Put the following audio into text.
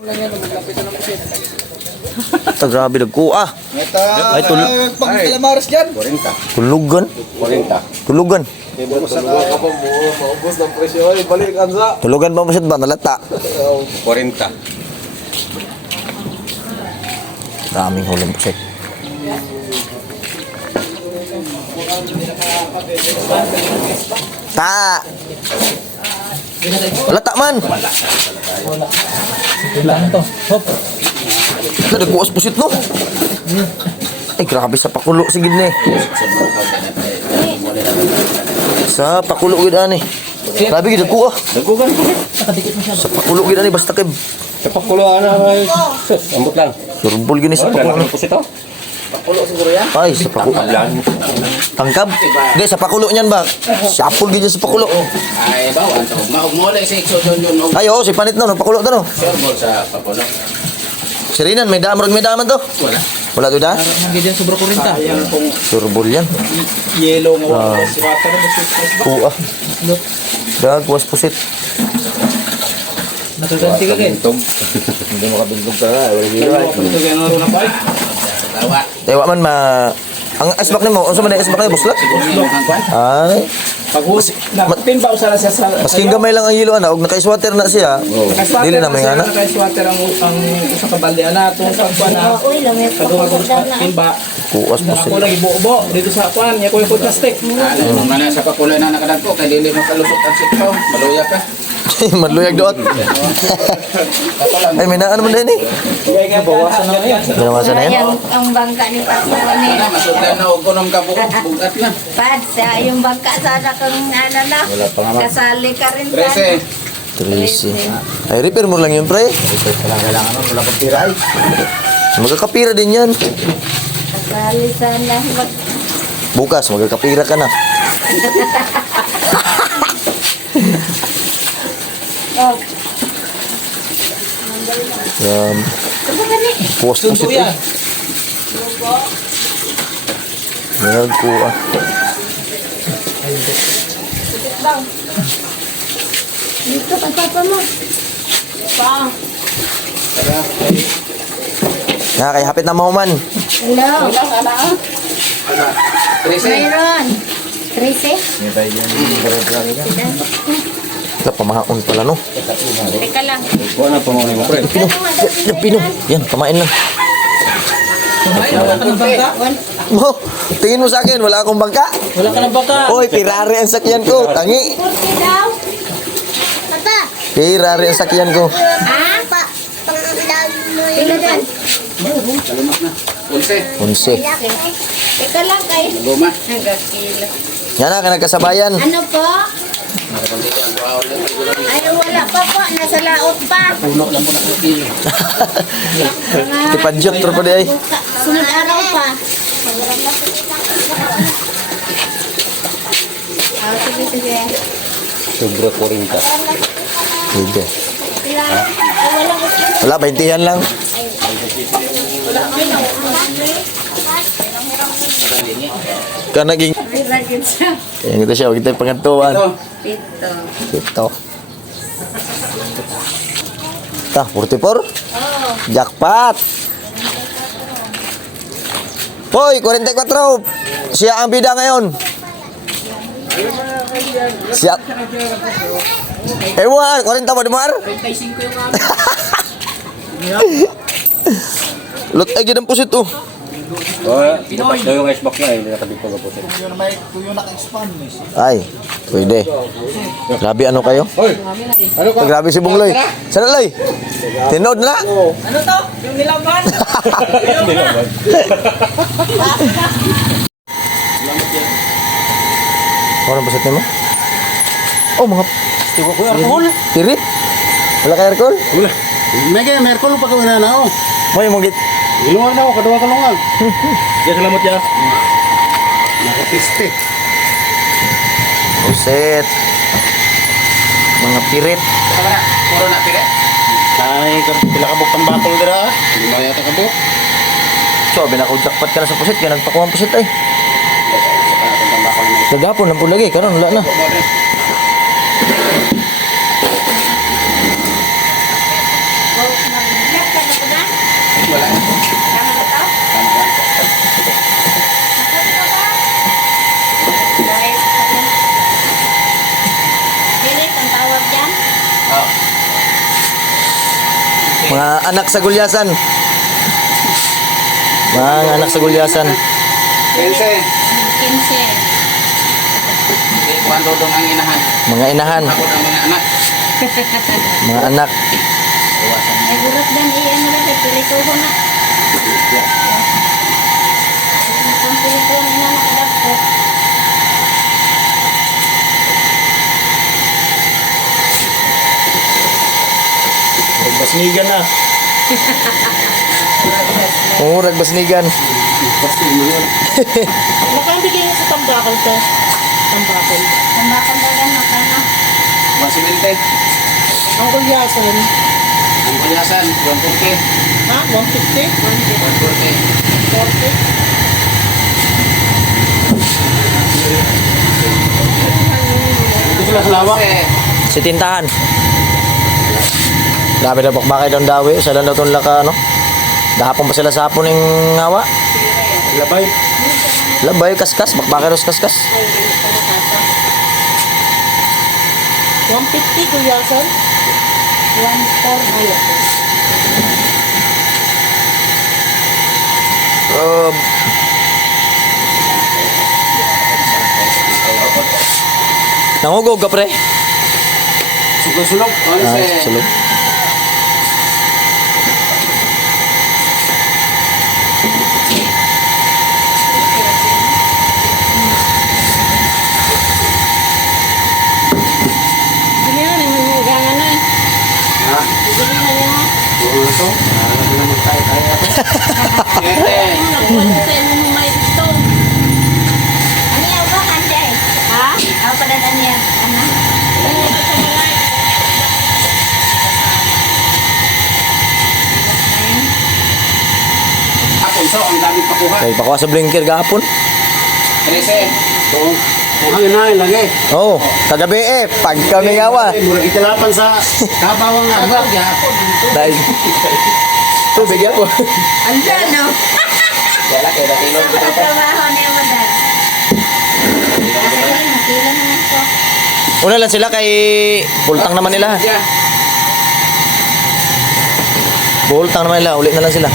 Ah, grabe nagkuha. Ay, Pag kalamaras dyan. 40. tulugan. 40. Tulugan. Maubos ng presyo. Ay, balik ang sa. Tulugan pa masyad ba? Nalata. 40. Daming huling pusit. Ta! Lata man! Nagbukas pusit no? Ay, grabe sa pakulo. Sige na eh. Sa pakulo gid ani. Grabe gid ko ah. Dagugan po. Sa pakulo gid ani basta kay Kapakuluan na ay. Ambot lang. surbol gini sa pakulo. Ano po sito? Pakulo siguro yan. Ay, sa pakulo. Kablan. Tangkab? Hindi, sa pakulo niyan ba? Sapul gid sa pakulo. Ay, bawa ito. Maugmulay sa iksodon yun. Ay, oo, si panit no, pakulo to no. Sermol sa papulo. Si Rinan, may damrog may daman to. Wala. Wala to da? Nandiyan sobra 40. Yung kung Surbol yan. Yellow nga wala. Si Water na masukos. Kuha. Dagwas pusit. Natutanti ka kayo. Hindi mo kabindog ka na. Wala dito ay. Ito kaya naro na pa. tawa. Tewa man ang asbak nimo, unsa man ang asbak nimo, buslat? Siguro ang kwan. Ay, Paghus. Napin ba usara sa masking gamay lang ang yelo ana, og naka-sweater na siya. Dili na may ana. Kay swatter ang usa ka balde ana tong pagkuan na. Uy, lamit pa Pagkuha ko ko sa timba. Kuwas Ako pusit. lagi buo dito sa kwan, ya ko yung plastic. Alam mo man sa pakulay na nakadagko kay dili mo kalusot ang sitko. Maluya ka. Madluyag doot. Ay, may naan man din eh. Kaya bawasan na yan. Binawasan na yan. Sayang ang bangka ni Pastor ni Wala masudlan na og kunom ka bugat na. Pad, sa yung bangka sana kang ano na. Kasali ka rin sa. 13. 13. Ay, repair mo lang yun, pre. Kailangan mo. Wala pang tira ay. Magkakapira din yan. Kasali sana. Bukas, magkakapira ka na. Oh, ano ba ni? Kuwas pusit eh. Nagkuha. Sikit bang. Dito, pagpapa mo. Pa. Na, kay hapit na mahuman. Hello. 13. Mayroon. 13? Ito, pamahaon pala, no? Teka lang. Kuha na pangunin mo, pre. Pino. Yan, pino. Yan, pamain lang. Mo, tingin mo sa akin, wala akong bangka. Wala ka ng bangka. Hoy, Ferrari ang sakyan ko. Tangi. 40 daw. Pata. Ferrari ang sakyan ko. Ah? Pa. Pang-ilag mo yun. Pila dyan? Salamat na. 11. 11. Teka lang kay. Goma. Nagkakila. Yan na, kanagkasabayan. Ano po? Ay, wala pa po. Nasa laot pa. Tipadyot, tropa di ay. Sunod araw pa. Ah, sige, sige. Sobra 40. Sige. Sila, walang gusto. Wala, 20 lang. Ka naging... Yan kita siya, kita pangantuan. Pito. Ito. Ta, 44? Oh. Jackpot! Hoy, 44! Siya ang bida ngayon. Siya... Ewan, 40 mo, di mo ar? 35 yung Lot ay ginang pusit oh. Pinoy. Daw yung icebox niya, hindi nakabigpag po siya. Ay, pwede. Grabe ano kayo? Ano ka? Grabe si Bungloy. Sana Loy? Tinod na? Ano to? Yung nilaban? Ano ba sa mo? Oh, mga Tigo ko alcohol. tirit. Wala ka aircon? Wala. Mega merkol pa ko na ako. Mo yung mugit. Iluwan na ako, kaduwa ka lungan. Diyan salamat ya. Nakapiste. Uset. Mga pirit. Puro na pire. Ay, pila ka buktang batol dira. Lima yata ka buk. So, binako-jackpot ka na sa pusit. Kaya nagpakuha ang pusit ay. Nagapon lang po lagi. Karon wala na. wala na. Tama ba to? Nakasito ka? Guys, Bilis ang tawag dyan. Oh. Mga anak sa gulyasan. Mga anak sa gulyasan. 15. 15. Hindi, kuhan dodong ang inahan. Mga inahan. Ako ang mga anak. Mga anak. Ay, burot dan iyan na lang. Pilito ko na. Ang pilito na ina nakadap ko. Basnigan na. Oo, nagbasnigan. Makang bigay niya sa tambakol to. Tambakol. Kumakandagan na ka na. 170. Ang gulyasan. Ang kulyasan, 140. Ha? 150? 140. 40? Ito sila sa lawak. Si Tintahan. Grabe na bakbakay daw dawi. Sa lang daw itong laka, ano? Dahapon pa sila sa hapon ng ngawa. Labay. Labay, kaskas. Bakbakay daw kaskas. 150 gulyasan? Uh, nangugog ka, pre. Sulog-sulog. Ah, sulog. Bili na, may hugangan na eh. Ha? Bili na niya. Oo, ito. Alam mo naman tayo. Ano mo may gusto? Ano yan ba, Kande? Ha? Ako pa dan ano yan? Ano? Ako, so, ang daming pakuha. Kaya pakuha sa blinker gahapon. 13. Oo. Kung hangin na, lagi. Oo, kagabi pag kami ngawa. Murag italapan sa kabawang agak. Dahil tubig ako. Andyan, no? Wala kayo, datilog. Trabaho na yung madan. Kasi nakila naman ko. Una lang sila kay bultang naman nila. Yeah. Bultang naman nila, ulit na lang sila.